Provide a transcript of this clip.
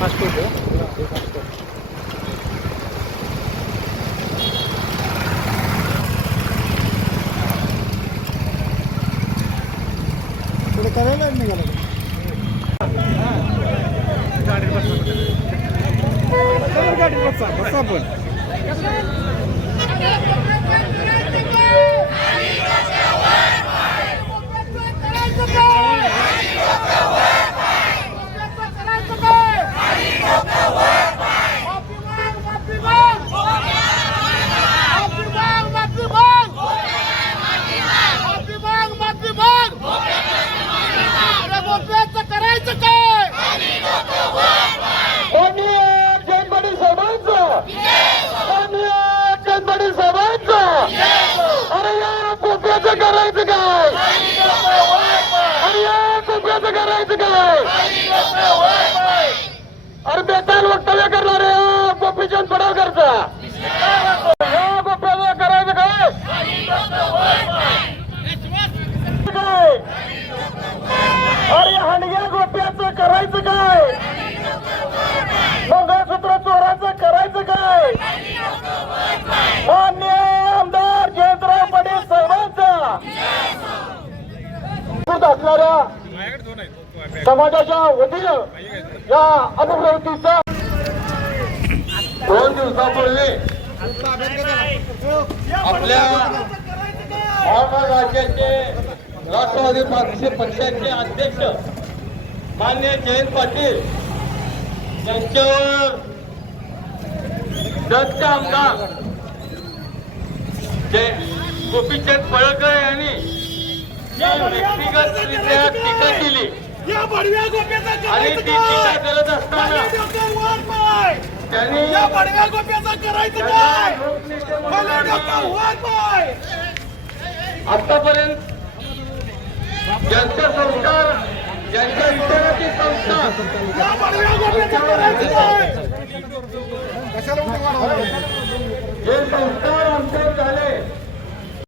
fast होतो पुढे करायला निघाला गाडी बसा पण अरे बेताल वक्तव्य करणारे गोपीचंद पडळकरचा या गोप्याचं करायचं काय अरे हांडग्या गोप्याचं करायचं काय मंगळसूत्र चोराचं करायचं काय मान्य आमदार जयंतराव पाटील साहेबांचा असणाऱ्या समाजाच्या वतीनं या अनुप्रवृत्तीचा 2 दिवसापूर्वी आपल्या महाराष्ट्र राज्याचे राष्ट्रवादी पक्षाचे अध्यक्ष माननीय जयंत पाटील यांच्यावर दत्त आमदार गोपीचंद पडळकर यांनी व्यक्तिगतरित्या टीका केली आणि ती टीका करत असताना त्यांनी आतापर्यंत ज्यांचे संस्कार ज्यांच्या विचाराची संस्था जे संस्कार